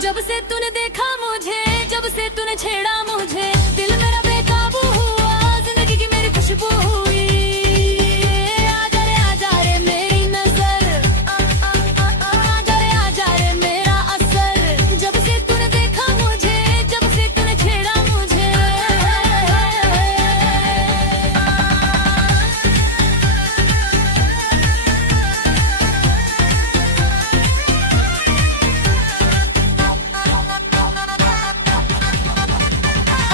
जब से तूने देखा मुझे, जब से तूने छेड़ा मुझे, दिल मेरा बेकाबू हुआ, जिंदगी की मेरी खुशबू हुई। आजा रे मेरी नजर, आजा रे मेरा असर। जब से तूने देखा मुझे, जब से तूने छेड़ा मुझे।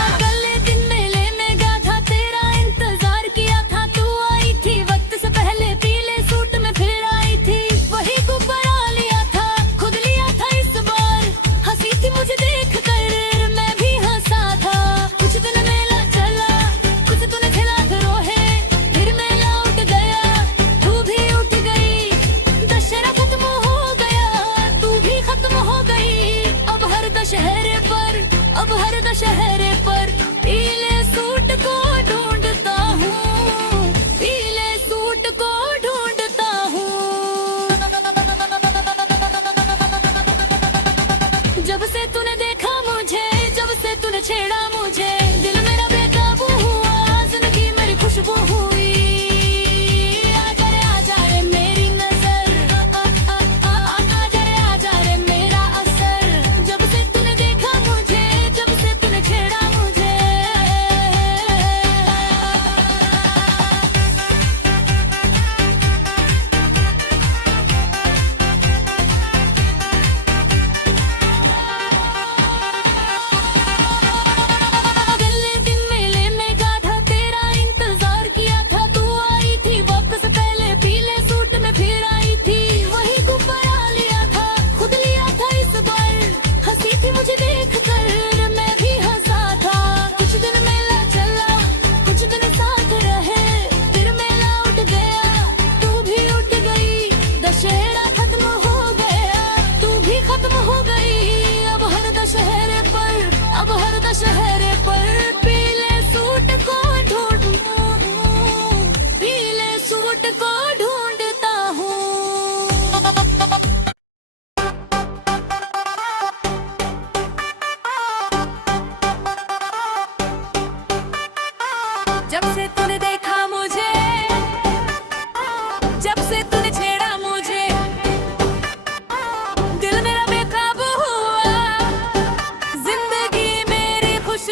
अगले दिन मेले में गया था, तेरा इंतजार किया था, तू आई थी वक्त से पहले, पीले सूट में फिर आई थी। वही गुब्बारा लिया था, खुद लिया था इस बार। हंसी थी मुझे देख कर, मैं भी हंसा था। कुछ दिन मेला चला, कुछ तूने खेला रोहे, फिर मेला उठ गया, तू भी उठ गई। दशहरा खत्म हो गया, तू भी खत्म हो गई। अब हर दशहरे पर, अब हर दशहरे पर पीले सूट को ढूंढता हूँ, पीले सूट को ढूंढता हूँ। जब से तूने देखा मुझे, जब से तूने छेड़ा मुझे, दिल मेरा बेकाबू हुआ, जिंदगी मेरी खुशबू हुई। आजा रे मेरी नजर, आजा रे मेरा असर। जब से तूने देखा मुझे, जब से तूने छेड़ा मुझे। अगले दिन मेले में गया था, तेरा इंतजार किया था, तू आई थी वक्त से पहले, पीले सूट में फिर आई थी। वही गुब्बारा लिया था, खुद लिया था इस बार। हंसी थी मुझे देख कर, मैं भी हंसा था। कुछ दिन मेला चला, कुछ दिन साथ रहे, फिर मेला उठ गया, तू भी उठ गई। दशहरा खत्म हो गया, तू भी खत्म हो गई। अब हर दशहरे पर, अब हर दशहरे पर पीले सूट को ढूंढता हूँ, पीले सूट को ढूंढता हूँ। जब से तूने देखा मुझे, जब से तूने छेड़ा मुझे, दिल मेरा बेकाबू हुआ, जिंदगी मेरी खुश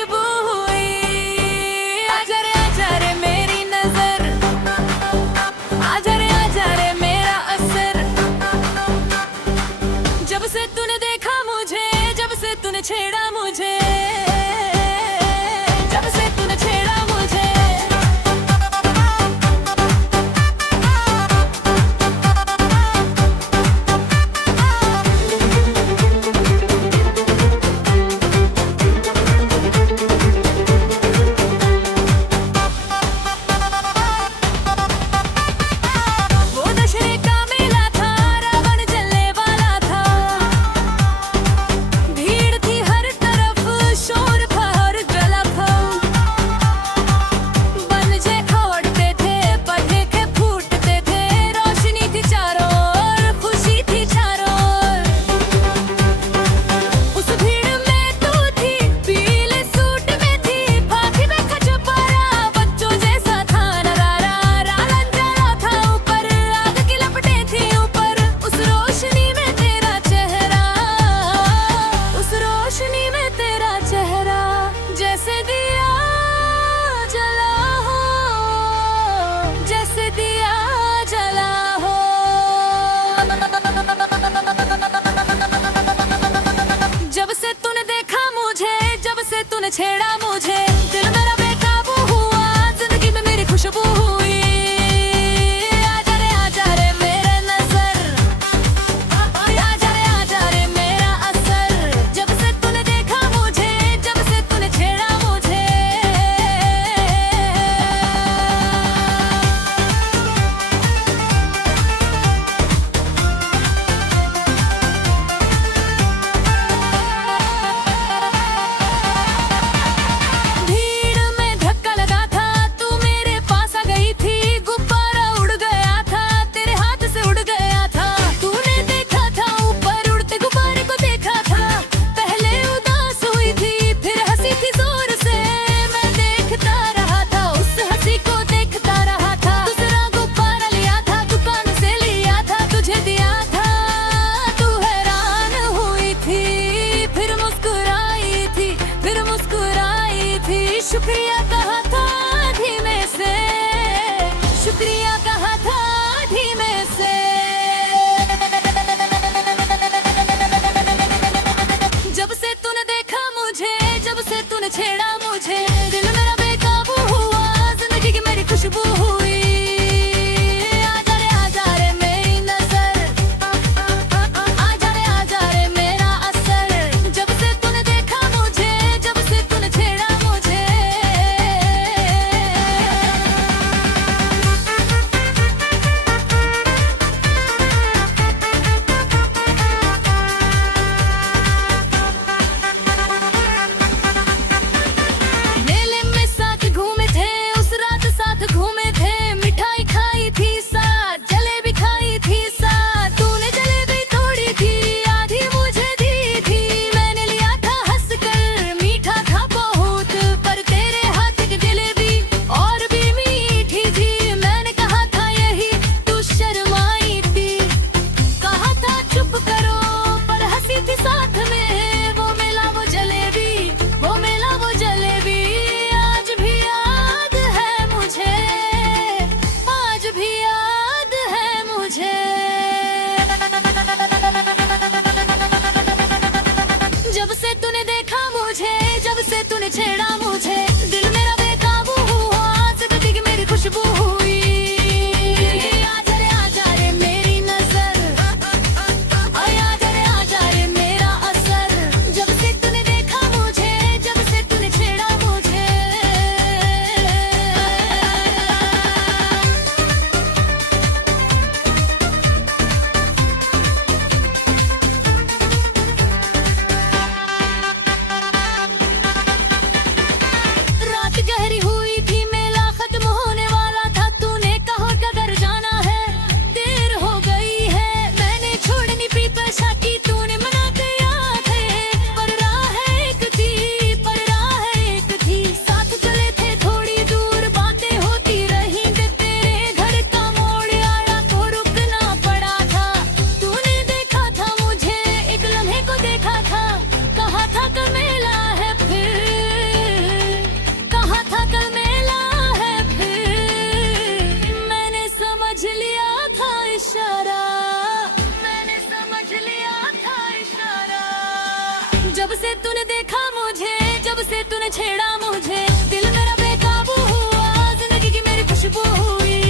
जब से तूने देखा मुझे, जब से तूने छेड़ा मुझे, दिल मेरा बेकाबू हुआ, जिंदगी की मेरी खुशबू हुई।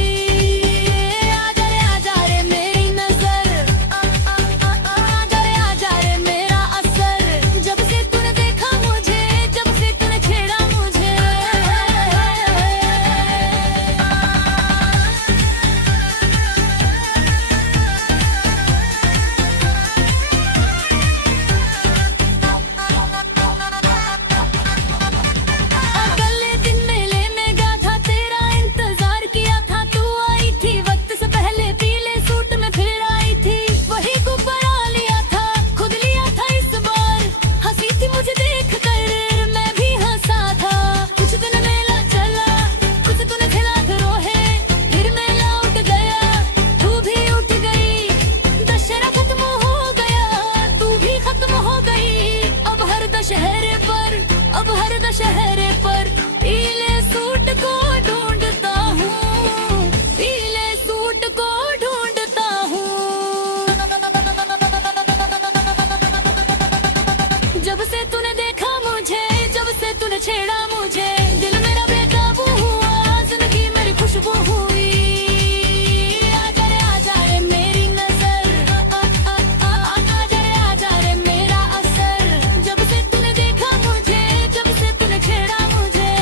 आजा रे मेरी नजर, आजा रे मेरा असर। जब से तूने देखा मुझे, जब से तूने छेड़ा मुझे। अगले दिन मेले में गया था, तेरा इंतजार किया था, तू आई थी वक्त से पहले, पीले सूट में फिर आई थी। वही गुब्बारा लिया था, खुद लिया था इस बार। हंसी थी मुझे देख कर, मैं भी हंसा था। कुछ दिन मेला चला, कुछ तूने खेला रोहे, फिर मेला उठ गया, तू भी उठ गई। दशहरा खत्म हो गया, तू भी खत्म हो गई। अब हर दशहरे पर, अब हर दशहरे पर पीले सूट को ढूंढता हूँ, पीले सूट को ढूंढता हूँ। जब से तूने देखा मुझे, जब से तूने छेड़ा मुझे, दिल मेरा बेकाबू हुआ, जिंदगी मेरी खुशबू हुई। आजा रे मेरी नजर, आजा रे मेरा असर। जब से तूने देखा मुझे, जब से तूने छेड़ा मुझे।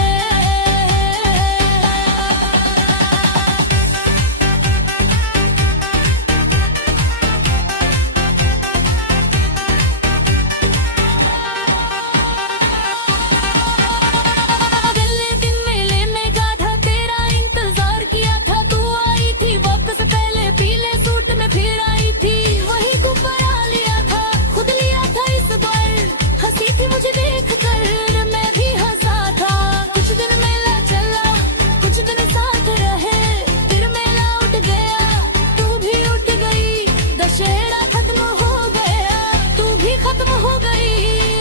अगले दिन मेले में गया था, तेरा इंतजार किया था, तू आई थी वक्त से पहले, पीले सूट में फिर आई थी। वही गुब्बारा लिया था, खुद लिया था इस बार। हंसी थी मुझे देख कर, मैं भी हंसा था। कुछ दिन मेला चला, कुछ दिन साथ रहे, फिर मेला उठ गया, तू भी उठ गई। दशहरा खत्म हो गया, तू भी खत्म हो गई।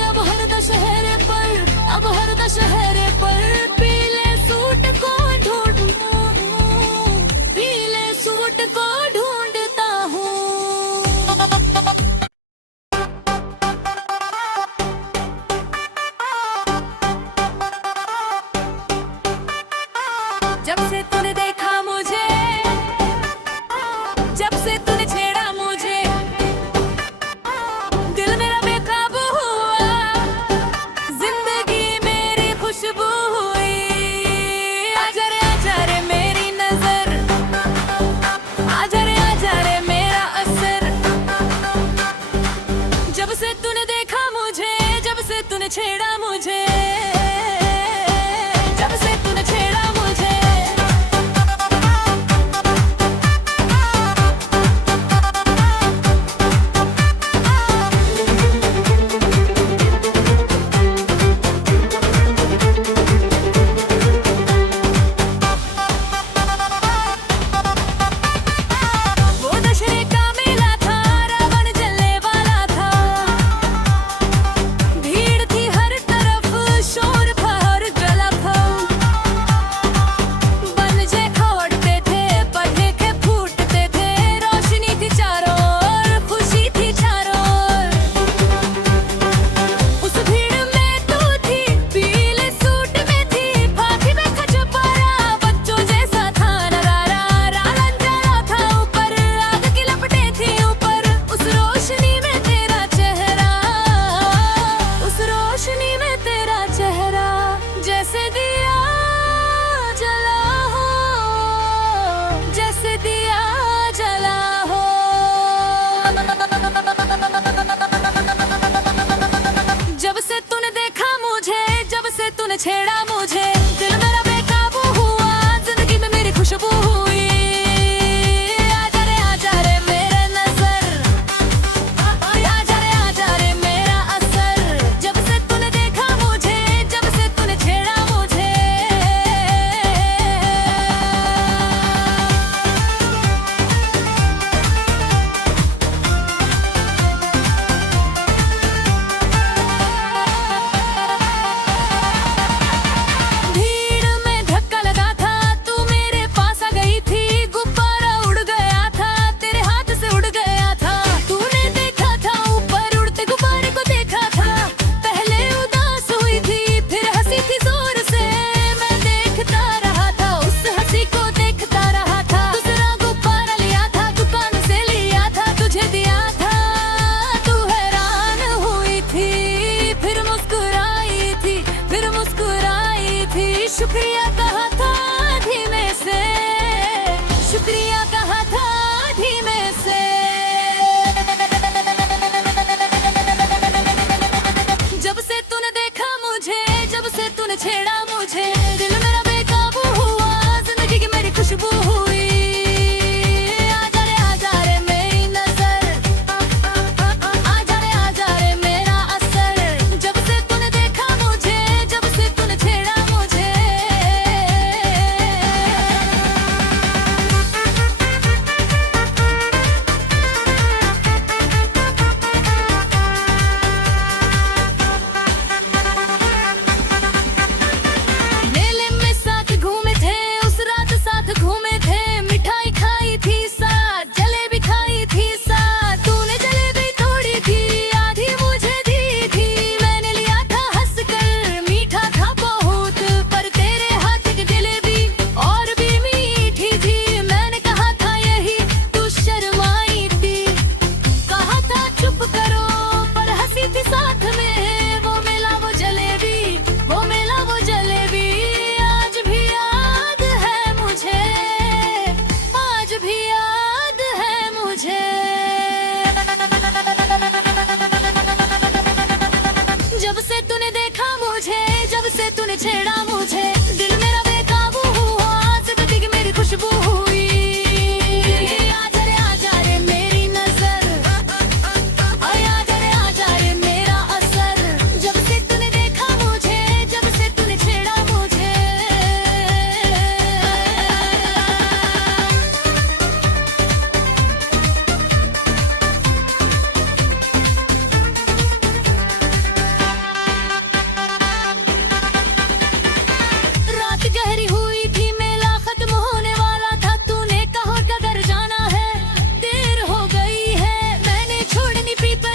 अब हर दशहरे पर, अब हर दशहरे पर पीले सूट को ढूंढूं, पीले सूट को ढूंढता हूँ। जब से तूने देखा मुझे, जब से तूने छेड़ा मुझे, दिल मेरा बेकाबू हुआ, जिंदगी मेरी खुशबू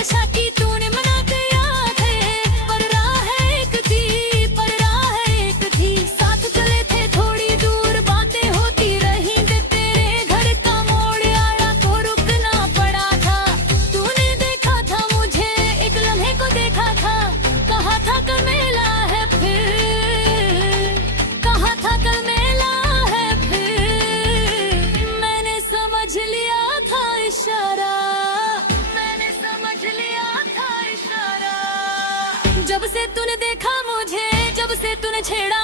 आशा की तूने मना के याद है, पर राह एक थी, पर राह एक थी। साथ चले थे थोड़ी दूर, बातें होती रही वे तेरे घर का मोड़ आया तो रुकना पड़ा था। तूने देखा था मुझे, एक लम्हे को देखा था, कहा था कल मेला है फिर, कहा था कल मेला है फिर। मैंने समझ लिया था इशारा, मैंने समझ लिया था इशारा। जब से तूने देखा मुझे, जब से तूने छेड़ा